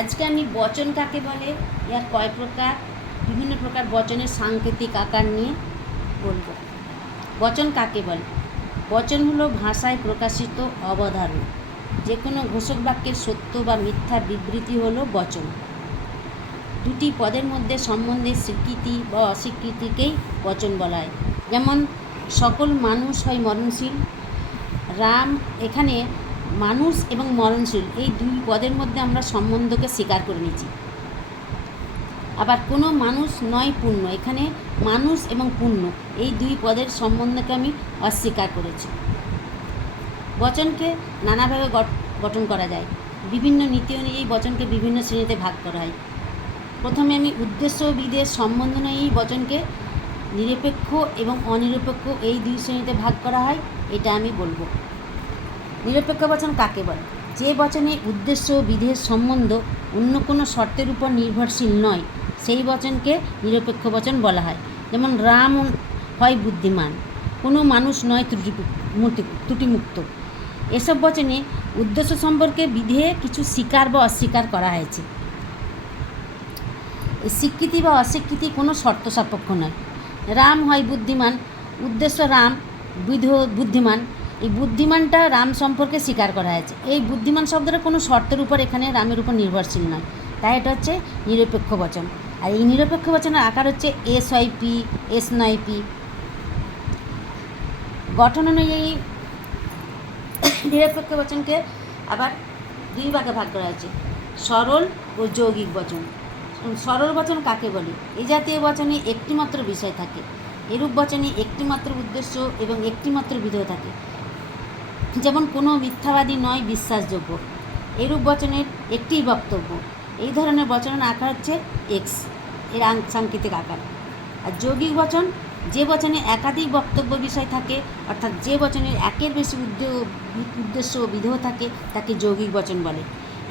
আজকে আমি বচন কাকে বলে, ইয়ার কয় প্রকার, বিভিন্ন প্রকার বচনের সাংকেতিক আকার নিয়ে বলবো। বচন কাকে বলে? বচন হলো ভাষায় প্রকাশিত অবধারণ। যে কোনো ঘোষক বাক্যের সত্য বা মিথ্যা বিবৃতি হলো বচন। দুটি পদের মধ্যে সম্বন্ধের স্বীকৃতি বা অস্বীকৃতিকেই বচন বলা হয়। যেমন সকল মানুষ হয় মরণশীল। রাম, এখানে মানুষ এবং মরণশীল এই দুই পদের মধ্যে আমরা সম্বন্ধকে স্বীকার করে নিয়েছি। আবার কোনো মানুষ নয় পূর্ণ, এখানে মানুষ এবং পূর্ণ এই দুই পদের সম্বন্ধকে আমি অস্বীকার করেছি। বচনকে নানাভাবে গঠন করা যায়। বিভিন্ন নীতি অনুযায়ী বচনকে বিভিন্ন শ্রেণীতে ভাগ করা হয়। প্রথমে আমি উদ্দেশ্য ও বিধেয় সম্বন্ধ নিয়েই বচনকে নিরপেক্ষ এবং অনিরপেক্ষ এই দুই শ্রেণীতে ভাগ করা হয়, এটা আমি বলবো। নিরপেক্ষ বচন কাকে বলে? যে বচনে উদ্দেশ্য ও বিধেয়ের সম্বন্ধ অন্য কোনো শর্তের উপর নির্ভরশীল নয়, সেই বচনকে নিরপেক্ষ বচন বলা হয়। যেমন রাম হয় বুদ্ধিমান, কোনো মানুষ নয় ত্রুটিমুক্ত। এসব বচনে উদ্দেশ্য সম্পর্কে বিধেয়ে কিছু স্বীকার বা অস্বীকার করা হয়েছে। স্বীকৃতি বা অস্বীকৃতি কোনো শর্ত সাপেক্ষ নয়। রাম হয় বুদ্ধিমান, উদ্দেশ্য রাম বুদ্ধিমান, এই বুদ্ধিমানটা রাম সম্পর্কে স্বীকার করা হয়েছে। এই বুদ্ধিমান শব্দটা কোনো শর্তের উপর এখানে রামের উপর নির্ভরশীল নয়, তাই এটা হচ্ছে নিরপেক্ষ বচন। আর এই নিরপেক্ষ বচনের আকার হচ্ছে এস হয় পি, এস নয় পি। গঠন অনুযায়ী নিরপেক্ষ বচনকে আবার দুই ভাগে ভাগ করা হয়েছে, সরল ও যৌগিক বচন। সরল বচন কাকে বলে? এই জাতীয় বচনে একটিমাত্র বিষয় থাকে। এরূপ বচনে একটিমাত্র উদ্দেশ্য এবং একটিমাত্র বিধেয় থাকে। যেমন কোনো মিথ্যাবাদী নয় বিশ্বাসযোগ্য, এরূপ বচনের একটি বক্তব্য। এই ধরনের বচনের আকার হচ্ছে এক্স, এর সাংকেতিক আকার। আর যৌগিক বচন, যে বচনে একাধিক বক্তব্য বিষয় থাকে, অর্থাৎ যে বচনের একের বেশি উদ্দেশ্য ও বিধেয় থাকে, তাকে যৌগিক বচন বলে।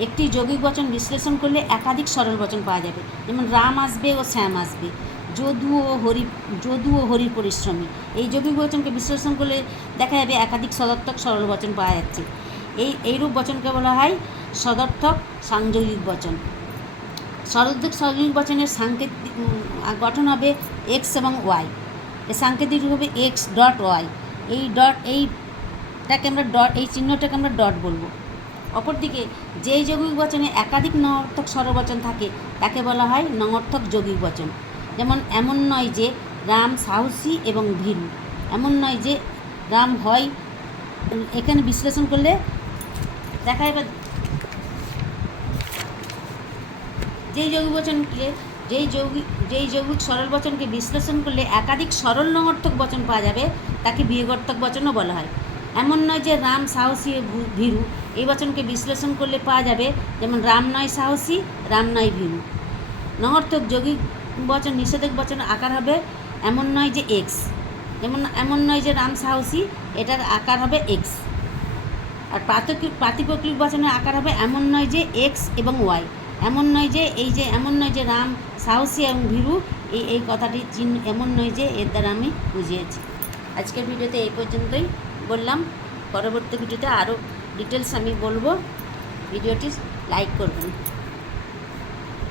একটি যৌগিক বচন বিশ্লেষণ করলে একাধিক সরল বচন পাওয়া যাবে। যেমন রাম আসবে ও শ্যাম আসবে, যদু ও হরির পরিশ্রমী। এই যৌগিক বচনকে বিশ্লেষণ করলে দেখা যাবে একাধিক সদর্থক সরল বচন পাওয়া যাচ্ছে। এইরূপ বচনকে বলা হয় সদর্থক সাংযোগিক বচন। সদর্থক সাংযোগিক বচনের সাংকেতিক গঠন হবে এক্স এবং ওয়াই। এই সাংকেতিক হবে এক্স ডট ওয়াই। এই চিহ্নটাকে আমরা ডট বলবো। অপরদিকে যেই যৌগিক বচনে একাধিক নঙর্থক স্বরবচন থাকে, তাকে বলা হয় নঙর্থক যৌগিক বচন। যেমন এমন নয় যে রাম সাহসী এবং ভীরু, এমন নয় যে রাম হয়, এখানে বিশ্লেষণ করলে দেখা যাবে যেই যৌগিক সরল বচনকে বিশ্লেষণ করলে একাধিক সরল নঙর্থক বচন পাওয়া যাবে, তাকে বিয়োগার্থক বচনও বলা হয়। এমন নয় যে রাম সাহসী ভীরু, এই বচনকে বিশ্লেষণ করলে পাওয়া যাবে যেমন রাম নয় সাহসী, রাম নয় ভীরু। নঙর্থক যৌগিক বচন নিষেধক বচনের আকার হবে এমন নয় যে এক্স, যেমন এমন নয় যে রাম সাহসী, এটার আকার হবে এক্স। আর প্রাতিপদিক বচনের আকার হবে এমন নয় যে এক্স এবং ওয়াই। এমন নয় যে এমন নয় যে রাম সাহসী এবং ভীরু, এই কথাটি চিহ্ন এমন নয় যে, এর দ্বারা আমি বুঝিয়েছি। আজকের ভিডিওতে এই পর্যন্তই বললাম। পরবর্তী ভিডিওতে আরও ডিটেলস আমি বলবো। ভিডিওটি লাইক করবেন।